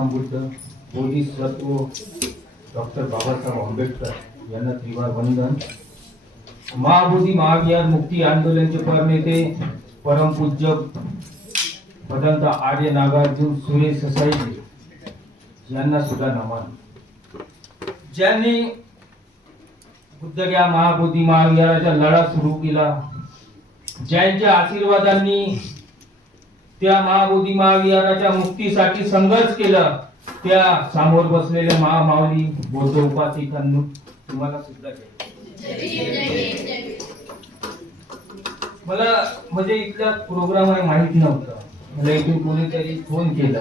Gautam Buddha, Bodhisattva doctor Babasaheb Ambedkar यांना त्रिवार वंदन। महाबोधी महाविहार मुक्ती आंदोलनाचे प्रणेते परमपूज्य भदंत आर्य नागार्जुन सुरेश ससाई यांना सुद्धा नमन। ज्यांनी बुद्धगया महाबोधी महाविहाराचा लढा सुरू केला, ज्यांच्या आशीर्वादांनी त्या महाबोधी महाविहाराच्या मुक्तीसाठी संघर्ष केला, त्या समोर बसलेल्या महामाऊली बौद्ध उपासिकांना तुम्हाला सुद्धा मला म्हणजे इथला प्रोग्राम आहे माहित नव्हता। मला इथून कोणीतरी फोन केला,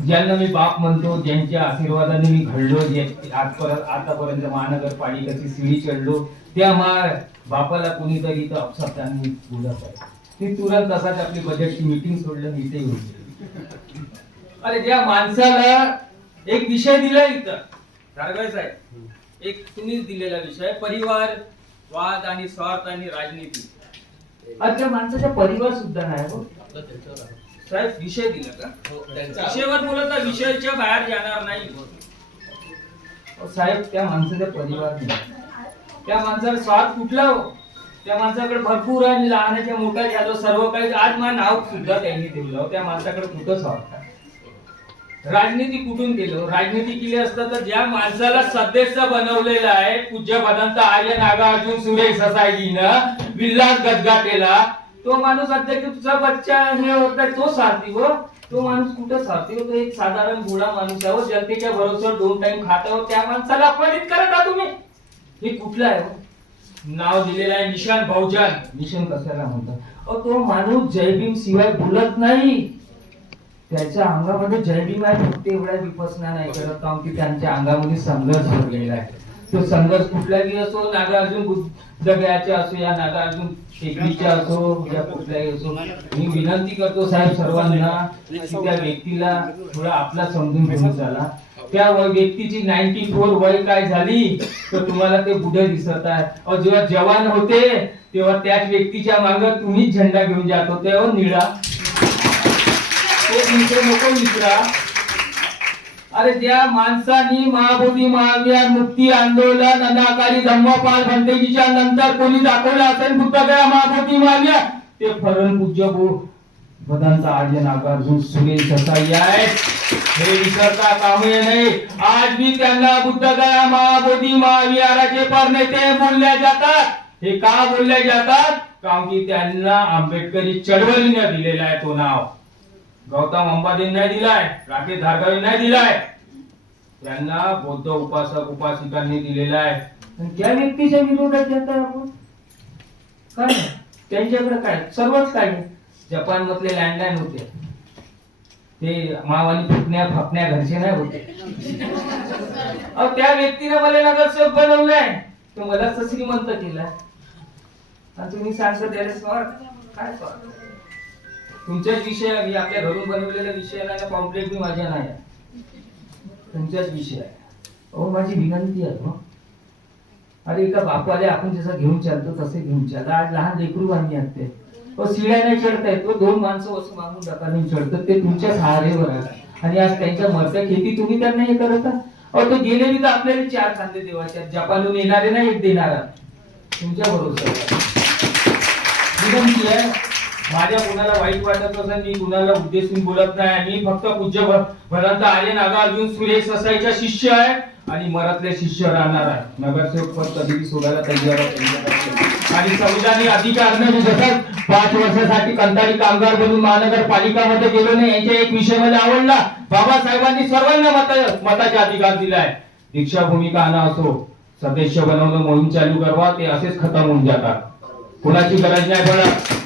ज्यांना मी बाप म्हणतो, ज्यांच्या आशीर्वादाने मी घडलो, आतापर्यंत महानगरपालिकेची सीडी चढलो, त्या बापाला कोणीतरी इथं अपशब्दांनी बोलत आहे। ती तुरंत तसाच आपली बजेटची मीटिंग सोडलं, इथे येऊन गेली। अरे ज्या माणसाला एक विषय दिला इथं गाडगे साहेब, एक तुम्हीच दिलेला विषय, परिवार, वाद आणि स्वार्थ आणि राजनीती। आज त्या माणसाचा परिवार सुद्धा नाही हो साहेब, विषय दिला का? विषयावर बोलत आहे, विषयाच्या बाहेर जाणार नाही साहेब। त्या माणसाचा परिवार नाही, त्या माणसाला स्वार्थ कुठला हो? त्या माणसाकडे भरपूर आहे, लहानाच्या मोठा झालो सर्व काही, आज माझं नाव सुद्धा त्यांनी ठेवलं, त्या माणसाकडे कुठं स्वार्थ आहे? राजनीती कुठून केलं? राजनीती केली असतं तर ज्या माणसाला सदस्य बनवलेलं आहे पूज्य भदंत आर्य नागार्जुन सुरेश ससाईजीनं विल्लास गजगाटेला, तो माणूस अध्यक्षचा बच्चा हे होता, तो सारथी हो? तो माणूस कुठं सारथी हो? तो एक साधारण बुडा माणूस आहे, जनतेच्या भरोश्यावर 2 टाइम खात हो, त्या माणसाला अपमानित करत आहात तुम्ही। हे कुठलं आहे हो? नाव दिलेलं आहे निशान बहुजन। निशान कशाला म्हणतात? तो माणूस जय भीम शिवाय बोलत नाही, त्याच्या अंगामध्ये जय भीम आहे, फक्त एवढा विपसना नाही करत, कारण की त्यांच्या अंगामध्ये संघर्ष भरलेला आहे। तो संघर्ष कुठलाही असो, नागार्जुन बुद्धगयाचे असो या नागार्जुन टेकडीचे असो या कुठल्याही असो, मी विनंती करतो साहेब सर्वांना की त्या व्यक्तीला थोडा आपला समजून घेऊन चला। त्या व्यक्तीची 94 वय काय झाली तर तुम्हाला ते बुढे दिसत आहे, और जेव्हा जवान होते तेव्हा त्याच व्यक्तीच्या मागे तुम्हीच झेंडा घेऊन जात होते हो निळा, तो नको विसरा। अरे ज्या माणसांनी महाबोधी महाविहार मुक्ती आंदोलन अनाकारी धम्मपाल भंतेजीच्या नंतर कोणी दाखवलं असेल बुद्धगया महाबोधी महाविहार, ते परमपूज्य भदंत आर्य नागार्जुन सुरेश ससाई आहेत, हे विसरता कामे नाही। आज भी त्यांना बुद्धगया महाबोधी महाविहाराचे प्रणेते बोलले जातात। हे का बोलले जातात? कारण की त्यांना आंबेडकरी चळवळीने दिलेला आहे तो नाव, गौतम अंबादेव नाही दिलाय, राकेश धारगावी नाही दिलाय, त्यांना बौद्ध उपासक उपासिकांनी दिलेला आहे। त्या व्यक्तीच्या विरोधात जाता आपण काय? त्यांच्याकडे काय सर्वच काय? जपान मधले लँडलाईन होते, ते मावानी फुटण्या घरचे नाही होते। त्या व्यक्तीने मला नगरसेवक बनवलंय, तो मला श्रीमंत केलाय, आणि तुम्ही सांगता त्याला स्वार्थ काय? स्वार्थ तुमच्याच विषय, आपल्या घरून बनवलेल्या विषयाला कॉम्प्लेट मी माझ्या नाही, तुमच्याच विषय आहे। माझी विनंती आहे हो, अरे एका बापाले आपण जसं घेऊन चालतो तसे घेऊन चाला। आज लहान लेकरू बांधली असते, शिड्या नाही चढताय, तो 2 माणसं वस्तू मागून टाकाने चढतात, ते तुमच्या सहारेवर आहे, आणि आज त्यांच्या मरत्या खेती तुम्ही त्यांना हे करत आहात। तो गेले तर आपल्याला 4 खांदे देवाचे, जपानहून येणारे नाही एक देणारा, तुमच्या भरोसा विनंती आहे। माझ्या कुणाला वाईट वाटत असेल, मी कुणाला उद्देशून बोलत नाही, मी फक्त पूज्य भदंत आर्य नागार्जुन सुरेश ससाईचा शिष्य आहे आणि मराठले शिष्य राहणार आहे। नगरसेवक पद कधीही सोडायला तयार आहे, आणि संविधानिक अधिकाराने जसं 5 वर्षासाठी कंटाळी कामगार बनून महानगरपालिकामध्ये गेलो नाही, यांच्या एक विषय मला आवडला, बाबासाहेबांनी सर्वांना मताचा अधिकार दिलाय। दीक्षाभूमी का ना असो, सदस्य बनवणं मोहीम चालू करवा, ते असेच खतम होऊन जातात, कोणाची गरज नाही पडत।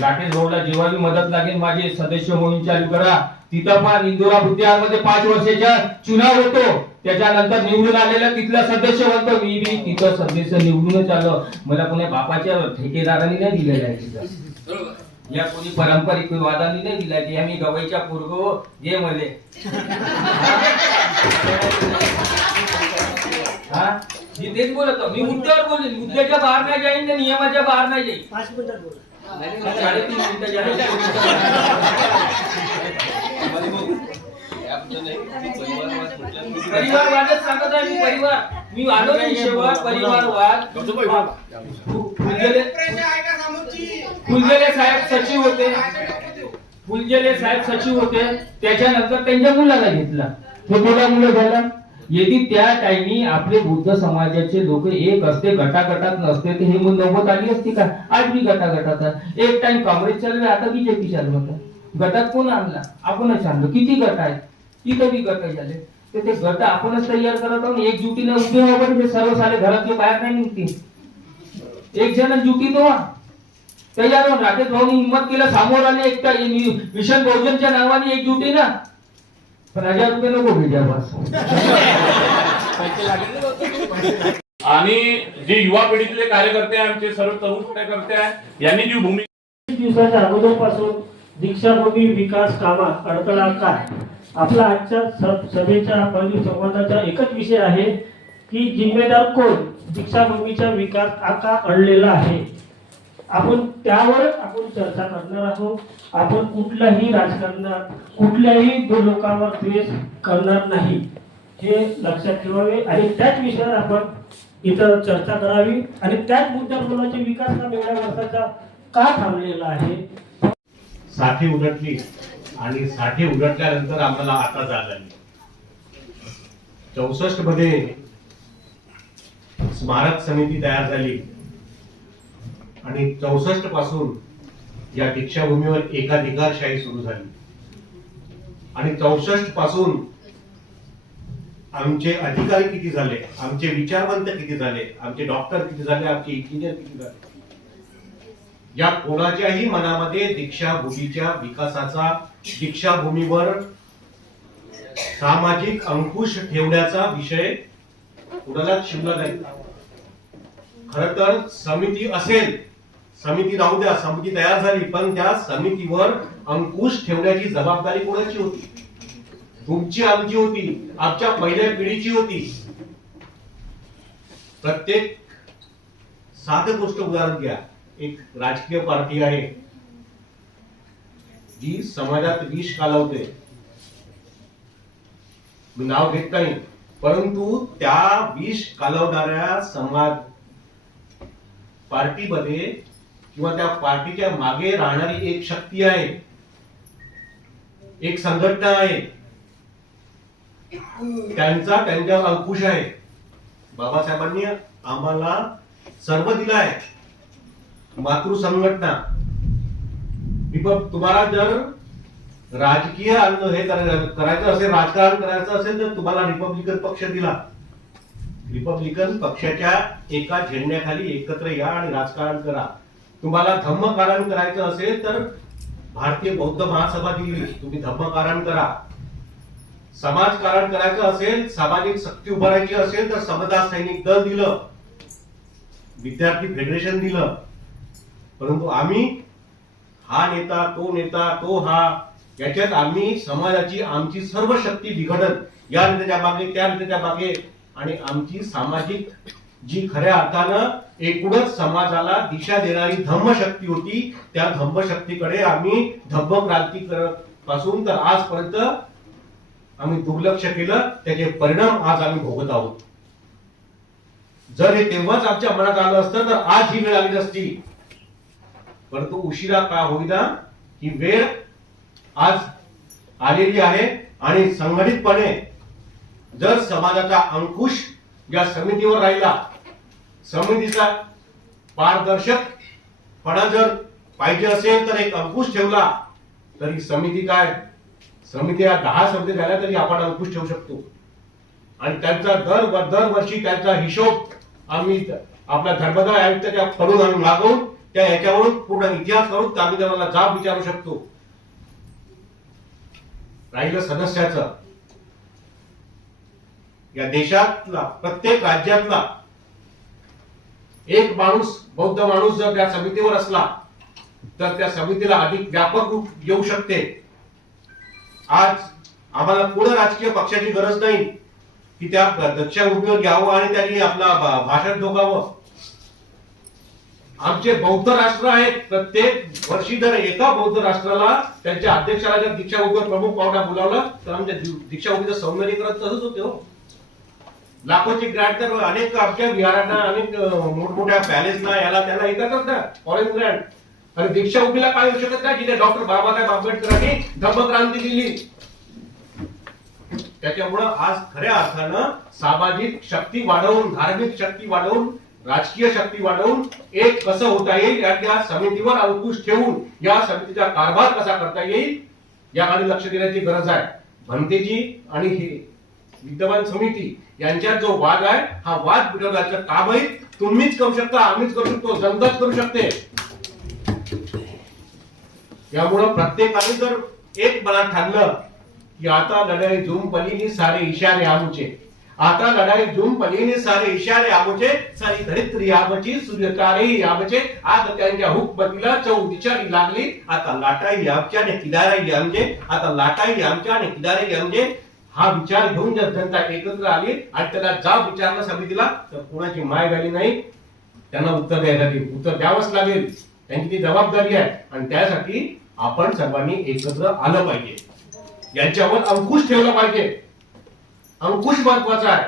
राकेश भाऊला जेव्हा भी मदत लागेल माझे सदस्य मोहीम चालू करा। तिथं पण इंदोरा बुद्धिहारमध्ये 5 वर्षाचा चुनाव होतो, त्याच्यानंतर निवडून आलेला तिथला सदस्य बनतो, मी बी तिथं सदस्य निवडूनच आलो, मला कोणी बापाच्या ठेकेदारांनी नाही दिलेला आहे तिथं, या कोणी पारंपरिक वादांनी नाही दिला की आम्ही गवईच्या पूर्व जे मले हा मी तेच बोलतो, मी मुद्द्यावर बोलेन, मुद्द्याच्या बाहेर नाही जाईन, नियमाच्या बाहेर नाही जाईन। 5 मिनिटात बोला, 3.5 मिनिटं परिवारवादच सांगत आहे मी. परिवार मी आलो नाही विषयावर. परिवारवाद. फुलझेले साहेब सचिव होते. फुलझेले साहेब सचिव होते. त्याच्यानंतर त्यांच्या मुलाला घेतला. तो थोडा मुलं झाला. यदि त्या टाइमी आपले बुद्ध समाजाचे लोक एक असते, गटागटात नसते, तर हे नौबत आली असती का? आज मी गटागटात. एक टाइम काँग्रेस चालवे, आता बीजेपी चालवत. गटात कोण आणला? आपणच आणलं. किती गट आहेत? तिथं बी गट झाले. तर ते गट आपणच तयार करत आहोत. एकजुटीने उभे वगैरे हे सर्व साले घरातले बाहेर नाही निघतील. एक जण जुटी तो तयार होऊन राकेश भाऊनी हिंमत केलं, समोर आले. एकटा मिशन बहुजनच्या नावाने एकजुटी ना. पण 1000 रुपये नको भेजा बस. आणि जे युवा पिढीतले कार्यकर्ते आहे, आमचे सर्व तरुण कार्यकर्ते आहे, यांनी जी भूमिका दिवसाच्या अगोदरपासून दीक्षाभूमी विकास कामात अडथळा काय? आपला आजच्या सभेच्या परिसंवादाचा एकच विषय आहे की जिम्मेदार कोण? दीक्षाभूमीचा विकास का अडलेला आहे? आपण त्यावर आपण चर्चा करणार आहोत. आपण कुठल्याही राजकारणात कुठल्याही लोकांवर द्वेष करणार नाही, हे लक्षात ठेवावे. आणि त्याच विषयावर आपण इथं चर्चा करावी. आणि त्याच मुद्द्यावर विकास हा वेगळ्या वर्षाचा का थांबलेला आहे? साठी उलटली आणि साठी उलटल्यानंतर आम्हाला आता जाग आली. 64 मध्ये स्मारक समिती तयार झाली आणि 64 पासून या दीक्षाभूमीवर एकाधिकारशाही सुरू झाली. आणि 64 पासून आमचे अधिकारी किती झाले, आमचे विचारवंत किती झाले, आमचे डॉक्टर किती झाले, आमचे इंजिनियर किती झाले, या कोणाच्याही मनामध्ये दीक्षाभूमीच्या विकासाचा, दीक्षाभूमीवर सामाजिक अंकुश ठेवण्याचा विषय कुणालाच शिवला नाही. खर तर समिती असेल, समिती राहू द्या, समिती तयार झाली, पण त्या समितीवर अंकुश ठेवण्याची जबाबदारी कोणाची होती? तुमची, आमची होती, आमच्या पहिल्या पिढीची होती. प्रत्येक साधं गोष्ट उदाहरण घ्या. एक राजकीय पार्टी आहे जी समाजात विष कालवते. मी नाव घेत नाही, परंतु त्या विष कालवणाऱ्या समाज पार्टीमध्ये किंवा त्या पार्टीच्या मागे राहणारी एक शक्ती आहे, एक संघटना आहे, त्यांच्यावर अंकुश आहे. बाबासाहेबांनी आम्हाला सर्व दिलं आहे. मातृ संघटना, तुम्हाला जर राजकीय हे करायचं असेल, राजकारण करायचं असेल, तर तुम्हाला रिपब्लिकन पक्ष दिला. रिपब्लिकन पक्षाच्या एका झेंड्याखाली एकत्र या आणि राजकारण करा. तुम्हाला धम्मकारण करायचं असेल तर भारतीय बौद्ध महासभा दिली, तुम्ही धम्मकारण करा. समाजकारण करायचं असेल, सामाजिक सक्ती उभारायची असेल तर समता सैनिक दल दिलं, विद्यार्थी फेडरेशन दिलं. परंतु आम्ही हा नेता, तो हा, याच्यात आम्ही समाजाची आमची सर्व शक्ती विघटन, या नेत्याच्या मागे, त्या नेत्याच्या मागे, आणि आमची सामाजिक जी खऱ्या अर्थानं एकूणच समाजाला दिशा देणारी धम्मशक्ती होती, त्या धम्मशक्तीकडे आम्ही धम्मक्रांती पासून तर आजपर्यंत आम्ही दुर्लक्ष केलं. त्याचे परिणाम आज आम्ही भोगत आहोत. जर हे तेव्हाच आमच्या मनात आलं असतं तर आज ही वेळ आली नसती. परंतु उशिरा का होईना ही वेळ आज आलेली आहे. आणि संघटितपणे जर समाजाचा अंकुश या समितीवर राहिला, समितीचा पारदर्शकपणा जर पाहिजे असेल तर एक अंकुश ठेवला, तरी समिती काय, समित्या 10 समिती झाल्या तरी आपण अंकुश ठेवू शकतो. आणि त्यांचा दरवर्षी त्यांचा हिशोब आम्ही आपल्या धर्मदाय आयुक्ताच्या कडून आम्ही मागवून त्या ह्याच्यावरून पूर्ण इतिहास करून आम्ही त्यांना जाब विचारू शकतो. राहिलं सदस्याचं, या देशातला प्रत्येक राज्यातला एक माणूस, बौद्ध माणूस जर त्या समितीवर असला तर त्या समितीला अधिक व्यापक रूप येऊ शकते. आज आम्हाला पूर्ण राजकीय पक्षाची गरज नाही की त्या दीक्षाभूमीवर घ्यावं आणि त्यांनी आपला भाषण ठोकावं. आमचे बौद्ध राष्ट्र आहेत, प्रत्येक वर्षी जर एका बौद्ध राष्ट्राला त्यांच्या अध्यक्षाला जर दीक्षाभूमीवर प्रमुख पाहुणा बोलावलं तर आमच्या दीक्षाभूमीचं सौंदर्यीकरण तसंच होते हो. लाखोची ग्रँट तर अनेक आमच्या विहारांना, अनेक मोठमोठ्या पॅलेसना, याला त्याला येतातच ना फॉरेन ग्रँट. आणि दीक्षाभूमीला काय होऊ शकत नाही जिथे डॉक्टर बाबासाहेब आंबेडकरांनी धम्मक्रांती दिली. त्याच्यामुळं आज खऱ्या अर्थानं सामाजिक शक्ती वाढवून, धार्मिक शक्ती वाढवून, राजकीय शक्ती वाढवून एक कसं होता येईल या समितीवर अंकुश ठेवून या समितीचा कारभार कसा करता येईल याकडे लक्ष देण्याची गरज आहे. भंतेजी आणि ही विद्यमान समिती यांच्यात जो वाद आहे हा वाद मिटवण्याचं कामही तुम्हीच करू शकता, आम्हीच करू शकतो, जनताच करू शकते. यामुळं प्रत्येकाने जर एक मनात ठरलं की आता लढाई झूम पलीनी सारे इशारे आमुचे, आता लढाई झूम पलीनी सारे इशारे आमुचे, सारी धरित्री आमची, सूर्यतारे आमचे, आज त्यांच्या हुकमतीला चौदिशारी लागली, आता लाटाई आमच्या आणि किनाराई आमचे, आता लाटाई आमच्या आणि किनाराई आमचे. हा विचार घेऊन जर जनता एकत्र आली आणि त्याला जा विचारलं समितीला तर कोणाची माय झाली नाही, त्यांना उत्तर द्यायसाठी उत्तर द्यावंच लागेल. त्यांची ती जबाबदारी आहे आणि त्यासाठी आपण सर्वांनी एकत्र आलं पाहिजे, यांच्यावर अंकुश ठेवला पाहिजे. अंकुश महत्वाचा आहे.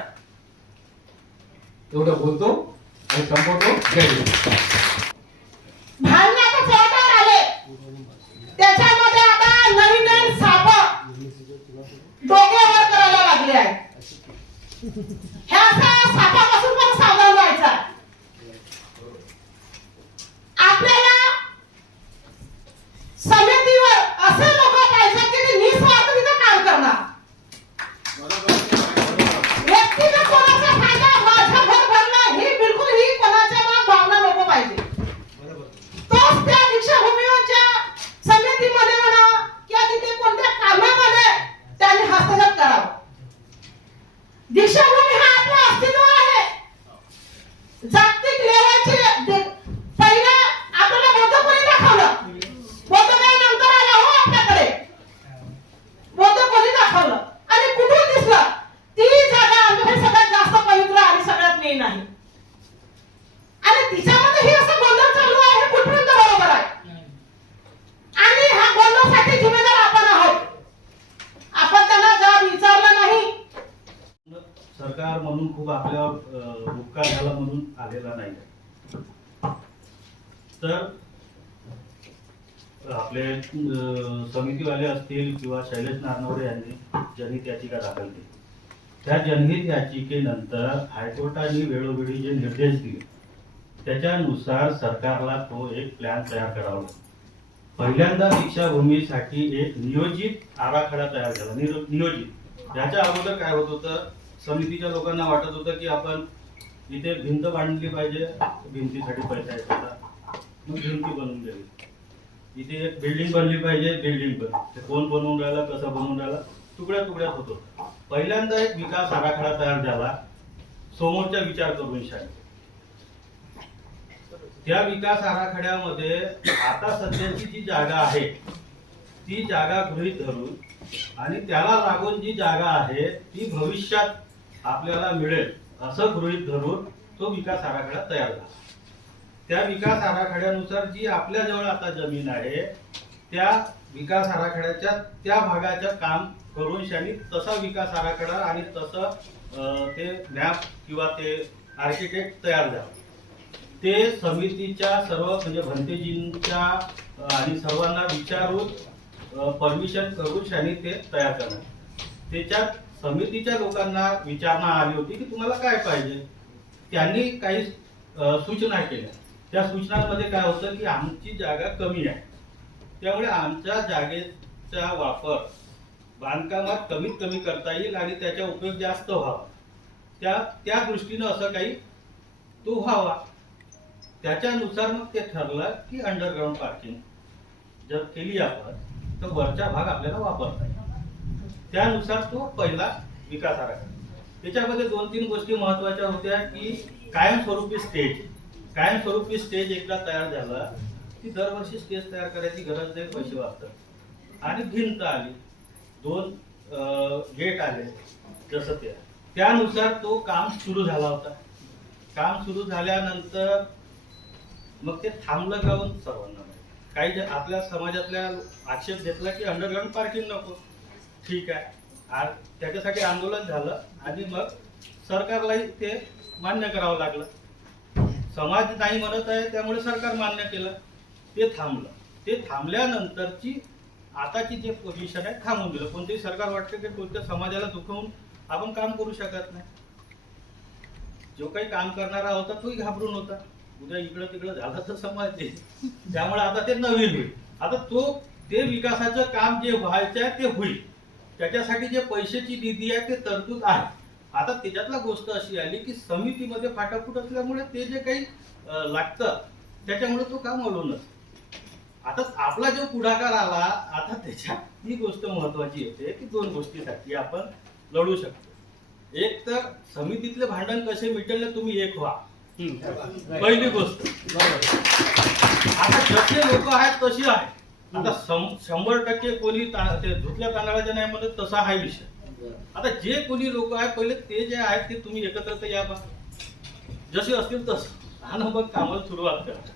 एवढं बोलतो आणि संपवतो. जय हिंद. भांडणाचे जोरदार आले, त्याच्यामध्ये आता नवीन नवीन साप डोक्यावर करायला लागले आहेत. ह्या सापापासून पण सावधान व्हायचं. आपल्याला समितीवर असे लोक पाहिजे की ते निस्वार्थीने काम करणार. व्यक्तिगत कोणाचा फायदा, माझा घर भरणं ही बिलकुल ही कोणाच्या मनात भावना नको पाहिजे. तोच त्या दीक्षाभूमीवरच्या समितीमध्ये म्हणा किंवा तिथे कोणत्या कामामध्ये त्यांनी हस्तक्षेप करावा. दीक्षाभूमी हा आपलं अस्तित्व आहे. जागतिक लेवलचे पहिला आपल्याला बौद्ध कोणी दाखवलं, बौद्ध काही नंतर आला हो आपल्याकडे. बौद्ध कोणी दाखवलं आणि कुठून दिसलं, ती जागा आमच्याकडे सगळ्यात जास्त पवित्र आणि सगळ्यात मेन आहे. आणि तिच्यामध्ये हे असं गोंधळ चालू आहे, हे कुठपर्यंत बरोबर आहे. आणि हा गोंधळासाठी जिम्मेदार आपण आहोत. आपण त्यांना जर विचारलं नाही. सरकार म्हणून खूप आपल्यावर उपकार झाला म्हणून आलेला नाही. तर आपले समितीवाले असतील किंवा शैलेश नारनवरे यांनी जनहित याचिका दाखल केली. त्या जनहित याचिकेनंतर हायकोर्टाने वेळोवेळी जे निर्देश दिले त्याच्यानुसार सरकारला तो एक प्लॅन तयार करावा लागला. पहिल्यांदा दीक्षाभूमीसाठी एक नियोजित आराखडा तयार झाला. नियोजित याच्या अगोदर काय होत होतं, समितीच्या लोकांना वाटत होतं की आपण इथे भिंत बांधली पाहिजे, भिंतीसाठी पैसा येत होता, मग भिंती बनवून द्यावी. इथे एक बिल्डिंग बनली पाहिजे, बिल्डिंग बनली. ते कोण बनवून राहिला, कसं बनवून राहिला, तुकड्या तुकड्यात होतो. पहिल्यांदा एक विकास आराखडा तयार झाला समोरचा विचार करून शाळेत. त्या विकास आराखड्यामध्ये आता सध्याची जी जागा आहे ती जागा गृहीत धरून आणि त्याला लागून जी जागा आहे ती भविष्यात आपल्याला मिळेल असं गृहीत धरून तो विकास आराखडा तयार झाला. त्या विकास आराखड्यानुसार जी आपल्याजवळ आता जमीन आहे त्या विकास आराखड्याच्या त्या भागाचं काम करून शानी तसा विकास आराखडा आणि तसं ते मॅप किंवा ते आर्किटेक्ट तयार झाला. ते समितीच्या सर्व म्हणजे भंतेजींच्या आणि सर्वांना विचारून परमिशन करून शानी ते तयार करणार. त्याच्यात समितीच्या लोकांना विचारणा आली होती की तुम्हाला काय पाहिजे. त्यांनी काही सूचना केल्या. त्या सूचनांमध्ये काय होतं की आमची जागा कमी आहे, त्यामुळे आमच्या जागेचा वापर बांधकामात कमीत कमी करता येईल आणि त्याचा उपयोग जास्त व्हावा, त्या दृष्टीनं असं काही तो व्हावा. त्याच्यानुसार मग ते ठरलं की अंडरग्राऊंड पार्किंग जर केली आपण तर वरचा भाग आपल्याला वापरता येईल. त्यानुसार तो पहिला विकास आराखडा. त्याच्यामध्ये 2-3 गोष्टी महत्वाच्या होत्या की कायमस्वरूपी स्टेज एकदा तयार झाला की दरवर्षी स्टेज तयार करायची गरज नाही, पैसे वाचतात. आणि भिंत आली, 2 गेट आले, जसं त्यानुसार तो काम सुरू झाला होता. काम सुरू झाल्यानंतर मग ते थांबलं गावून सर्वांना माहिती. काही आपल्या समाजातल्या आक्षेप घेतला की अंडरग्राऊंड पार्किंग नको, ठीक आहे. आज त्याच्यासाठी आंदोलन झालं आणि मग सरकारलाही ते मान्य करावं लागलं. समाज नाही म्हणत आहे त्यामुळे सरकार मान्य केलं, ते थांबलं. ते थांबल्यानंतरची आताची जे पोझिशन आहे थांबून दिलं. कोणतेही सरकार वाटतं की कोणत्या समाजाला दुखवून आपण काम करू शकत नाही. जो काही काम करणारा होता तोही घाबरून होता, उद्या इकडं तिकडं झालं तर समाज देईल, त्यामुळे आता ते नवीन होईल. आता ते विकासाचं काम जे व्हायचं आहे ते होईल, त्याच्यासाठी जे पैशाची निधी आहे ते तरतूद आहे. आता त्याच्यातला गोष्ट अशी आली की समितीमध्ये फाटाफूट असल्यामुळे ते जे काही लागतं त्याच्यामुळे तो काम अवलंबून. आता आपला जो पुढाकार आला, आता त्याच्यात ही गोष्ट महत्वाची येते की दोन गोष्टीसाठी आपण लढू शकतो. एक तर समितीतले भांडण कसे मिटेल तुम्ही एक व्हा, पहिली गोष्ट. आता जसे लोक आहेत तशी आहे. आता 100% कोणी ते धुतल्या तांदळाचे नाही म्हणत तसा हा विषय. आता जे कोणी लोक आहेत पहिले ते जे आहेत ते तुम्ही एकत्र तर या बा, जसे असतील तसं आणि मग कामाला सुरुवात करा.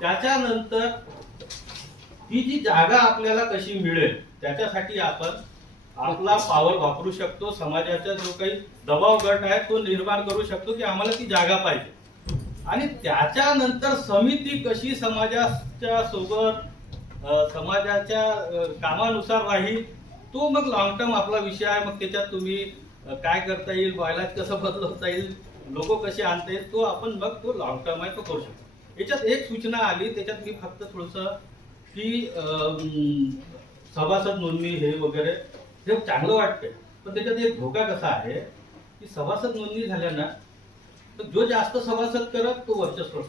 त्याच्यानंतर ती जी जागा आपल्याला कशी मिळेल त्याच्यासाठी आपण आपला पॉवर वापरू शकतो. समाजाचा जो काही दबाव गट आहे तो निर्माण करू शकतो की आम्हाला ती जागा पाहिजे. आणि त्याच्यानंतर समिती कशी समाजाच्या सोबत समाजाच्या कामानुसार राहील तो मग लॉंग टर्म आपला विषय आहे. मग त्याच्यात तुम्ही काय करता येईल, बायलाच कसं बदलवता येईल, लोक कसे आणता येईल, तो आपण मग तो लॉंग टर्म आहे तो करू शकतो. याच्यात एक सूचना आली, त्याच्यात मी फक्त थोडंसं की सभासद नोंदणी हे वगैरे हे चांगलं वाटतंय, पण त्याच्यात एक धोका कसा आहे की सभासद नोंदणी झाल्यानं तर जो जास्त सभासद करत तो वर्चस्व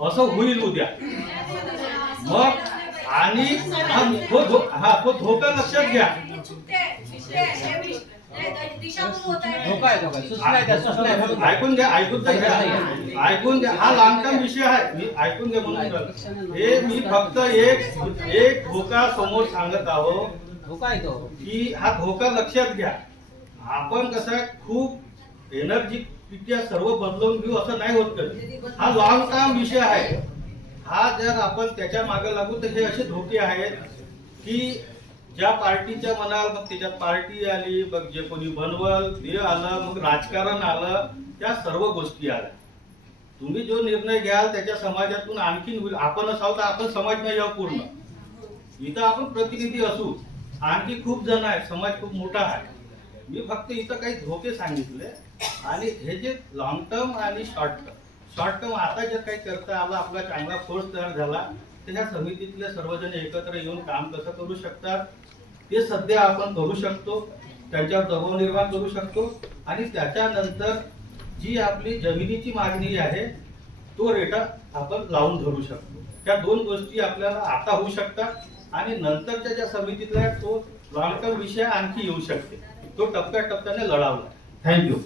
असं होईल उद्या. मग आणि तो धोका लक्षात घ्या. ऐकून घ्या, हा लॉंग टर्म विषय आहे. मी ऐकून घ्या म्हणून हे मी फक्त एक धोका समोर सांगत आहो की हा धोका लक्षात घ्या. आपण कसं आहे खूप एनर्जीटिकच्या सर्व बदलवून घेऊ असं नाही होत कधी. हा लॉंग टर्म विषय आहे. हा जर आपण त्याच्या मागे लागू तर हे असे धोके आहेत की ज्या पार्टीच्या म्हणाल मग त्याच्यात पार्टी आली, मग जे कोणी बनवल ते आलं, मग राजकारण आलं, त्या सर्व गोष्टी आल्या. तुम्ही जो निर्णय घ्याल त्याच्या समाजातून आणखीन होईल. आपणच आहोत, आपण समाज नाही आहोत पूर्ण, इथं आपण प्रतिनिधी असू, आणखी खूप जण आहेत, समाज खूप मोठा आहे. मी फक्त इथं काही धोके सांगितले. आणि हे जे लॉंग टर्म आणि शॉर्ट टर्म आता जर काही करता आलं, आपला चांगला फोर्स तयार झाला, त्या समितीतले सर्वजण एकत्र येऊन काम कसं करू शकतात ते सध्या आपण करू शकतो. त्यांच्यावर दबाव निर्माण करू शकतो. आणि त्याच्यानंतर जी आपली जमिनीची मागणी आहे तो रेट आपण लावून धरू शकतो. त्या दोन गोष्टी आपल्याला आता होऊ शकतात. आणि नंतरच्या ज्या समितीतला तो लॉंग टर्म विषय आणखी येऊ शकते, तो टप्प्याटप्प्याने लढावला. थँक्यू.